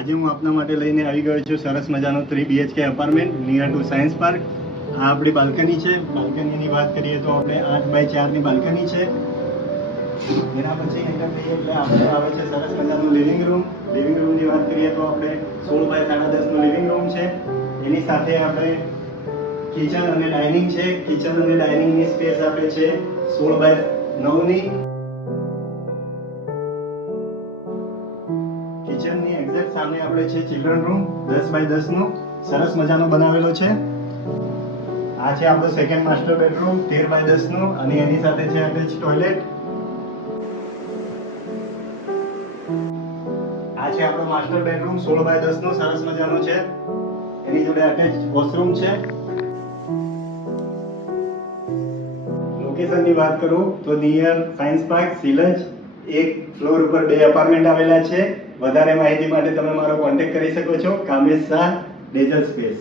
આજે હું આપના માટે લઈને આવી ગયો છું સરસ મજાનો 3 BHK apartment near to science park. આ આપણી બાલ્કની છે. બાલ્કનીની વાત કરીએ તો આપણે 8x4 ની બાલ્કની છે. એના પછી એન્ટર થઈએ એટલે આપણે આવે છે સરસ મજાનું લિવિંગ રૂમ. લિવિંગ રૂમની વાત કરીએ તો આપણે 16x10 નું લિવિંગ રૂમ છે. એની સાથે આપણે કિચન અને ડાઇનિંગ છે. કિચન અને ડાઇનિંગની સ્પેસ આપણે છે 16x9 ની. કિચનની એક્ઝેક્ટ સામે આપણે છે ચિલ્ડ્રન રૂમ 10x10 નો સરસ મજાનો બનાવેલો છે. આ છે આપણો સેકન્ડ માસ્ટર બેડરૂમ 13x10 નો અને એની સાથે છે અટેચ ટોયલેટ. આ છે આપણો માસ્ટર બેડરૂમ 16x10 નો સરસ મજાનો છે. એની જોડે અટેચ વોશરૂમ છે. લોકેશનની વાત કરું તો નિયર સાયન્સ પાર્ક સિલંજ, એક ફ્લોર ઉપર 2 અપાર્ટમેન્ટ આવેલા છે. વધારે માહિતી માટે તમે મારો કોન્ટેક્ટ કરી શકો છો. કામેશ શાહ, ડેઝલ સ્પેસ.